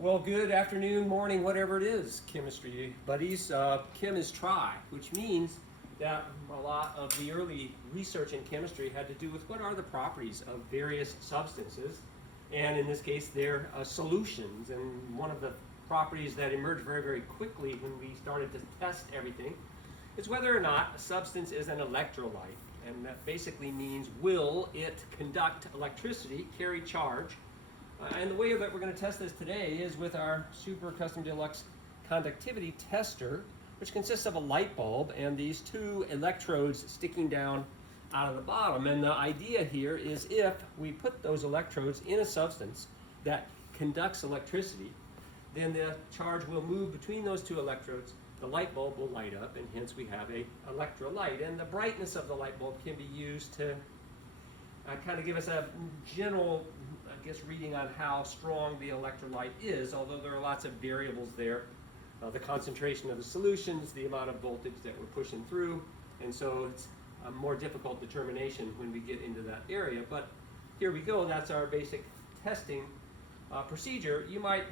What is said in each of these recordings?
Well, good afternoon, morning, whatever it is, chemistry buddies. Chem is try, which means that a lot of the early research in chemistry had to do with what are the properties of various substances, and in this case, they're solutions. And one of the properties that emerged very, very quickly when we started to test everything is whether or not a substance is an electrolyte. And that basically means will it conduct electricity, carry charge? And the way that we're going to test this today is with our Super Custom Deluxe Conductivity Tester, which consists of a light bulb and these two electrodes sticking down out of the bottom. And the idea here is if we put those electrodes in a substance that conducts electricity, then the charge will move between those two electrodes, the light bulb will light up, and hence we have a electrolyte. And the brightness of the light bulb can be used to kind of give us a general reading on how strong the electrolyte is, although there are lots of variables there. The concentration of the solutions, the amount of voltage that we're pushing through, and so it's a more difficult determination when we get into that area. But here we go, that's our basic testing procedure. You might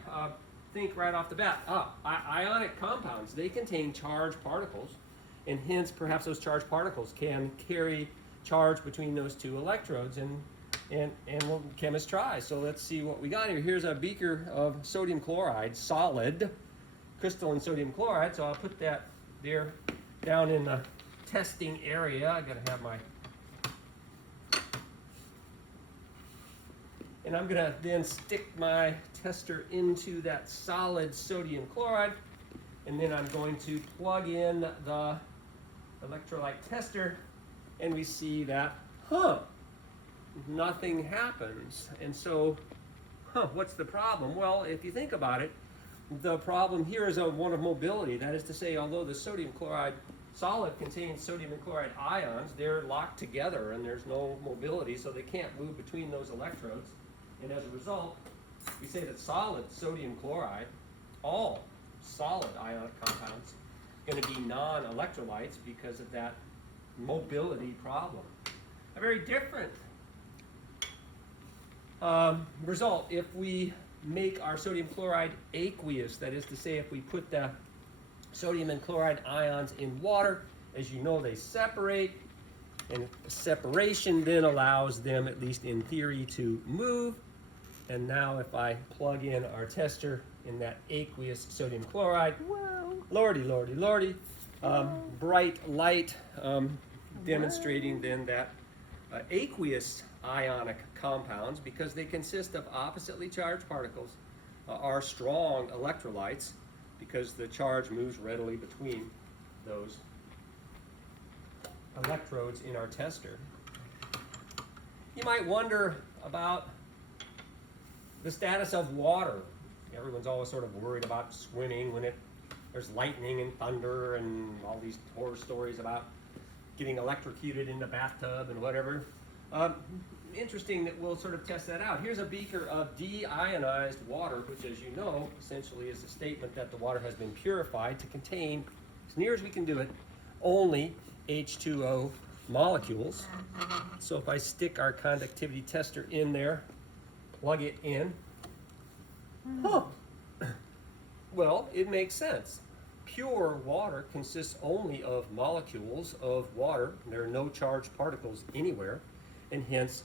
think right off the bat, ionic compounds, they contain charged particles, and hence perhaps those charged particles can carry charge between those two electrodes, and we'll chemists try. So let's see what we got here. Here's a beaker of sodium chloride, solid crystalline sodium chloride. So I'll put that there down in the testing area. I gotta have my, and I'm gonna then stick my tester into that solid sodium chloride, and then I'm going to plug in the electrolyte tester, and we see that, nothing happens. And so, what's the problem? Well, if you think about it, the problem here is one of mobility. That is to say, although the sodium chloride solid contains sodium and chloride ions, they're locked together and there's no mobility, so they can't move between those electrodes. And as a result, we say that solid sodium chloride, all solid ionic compounds, are going to be non-electrolytes because of that mobility problem. A very different result if we make our sodium chloride aqueous. That is to say, if we put the sodium and chloride ions in water, as you know, they separate, and separation then allows them, at least in theory, to move. And now if I plug in our tester in that aqueous sodium chloride, whoa, lordy, lordy, lordy, bright light demonstrating then that aqueous ionic compounds, because they consist of oppositely charged particles, are strong electrolytes because the charge moves readily between those electrodes in our tester. You might wonder about the status of water. Everyone's always sort of worried about swimming when there's lightning and thunder and all these horror stories about getting electrocuted in the bathtub and whatever. Interesting that we'll sort of test that out. Here's a beaker of deionized water, which, as you know, essentially is a statement that the water has been purified to contain, as near as we can do it, only H2O molecules. So if I stick our conductivity tester in there, plug it in, well, it makes sense. Pure water consists only of molecules of water. There are no charged particles anywhere, and hence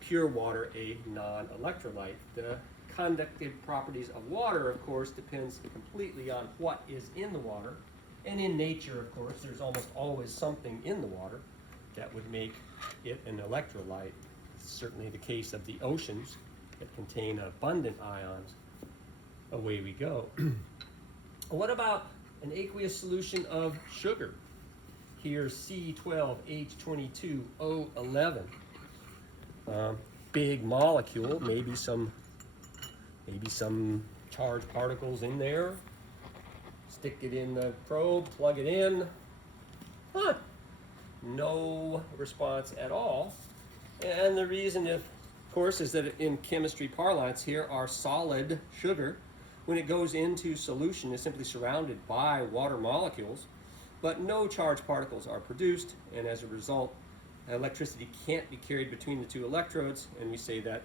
pure water a non-electrolyte. The conductive properties of water, of course, depends completely on what is in the water. And in nature, of course, there's almost always something in the water that would make it an electrolyte. It's certainly the case of the oceans that contain abundant ions. Away we go. What about an aqueous solution of sugar? Here's C12H22O11. Big molecule, maybe some charged particles in there. Stick it in the probe, plug it in. No response at all. And the reason, of course, is that in chemistry parlance here, our solid sugar, when it goes into solution, is simply surrounded by water molecules, but no charged particles are produced, and as a result, electricity can't be carried between the two electrodes, and we say that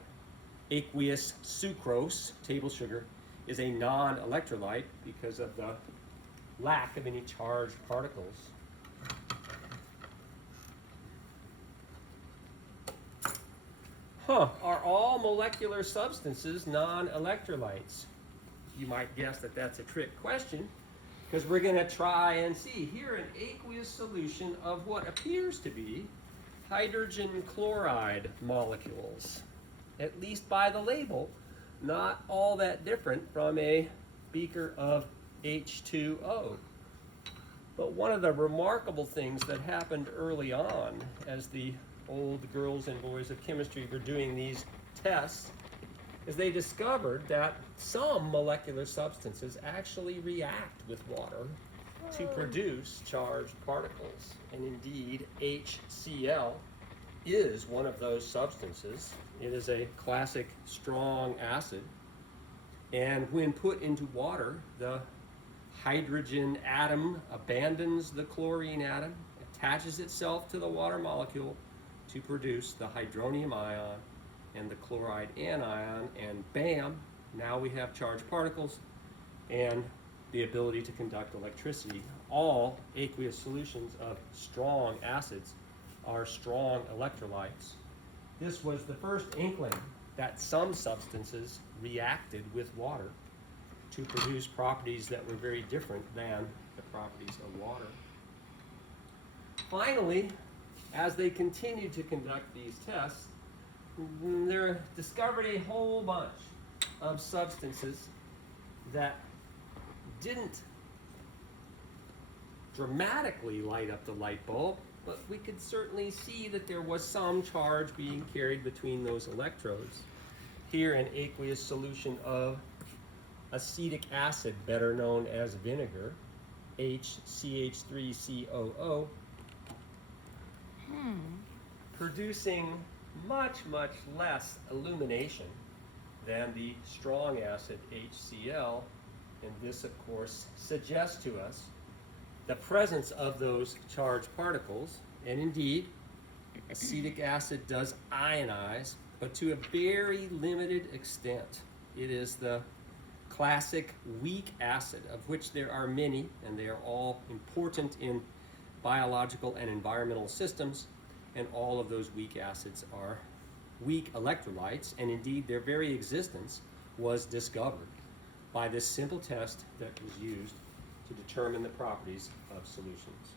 aqueous sucrose, table sugar, is a non-electrolyte because of the lack of any charged particles. Are all molecular substances non-electrolytes? You might guess that that's a trick question, because we're going to try and see here an aqueous solution of what appears to be hydrogen chloride molecules. At least by the label, not all that different from a beaker of H2O. But one of the remarkable things that happened early on as the old girls and boys of chemistry were doing these tests is they discovered that some molecular substances actually react with water to produce charged particles. And indeed, HCl is one of those substances. It is a classic strong acid. And when put into water, the hydrogen atom abandons the chlorine atom, attaches itself to the water molecule to produce the hydronium ion and the chloride anion, and bam, now we have charged particles and the ability to conduct electricity. All aqueous solutions of strong acids are strong electrolytes. This was the first inkling that some substances reacted with water to produce properties that were very different than the properties of water. Finally, as they continued to conduct these tests, they discovered a whole bunch of substances that didn't dramatically light up the light bulb, but we could certainly see that there was some charge being carried between those electrodes. Here, an aqueous solution of acetic acid, better known as vinegar, HCH3COO, producing much less illumination than the strong acid HCl, and this of course suggests to us the presence of those charged particles. And indeed, acetic acid does ionize, but to a very limited extent. It is the classic weak acid, of which there are many, and they are all important in biological and environmental systems, and all of those weak acids are weak electrolytes, and indeed their very existence was discovered by this simple test that was used to determine the properties of solutions.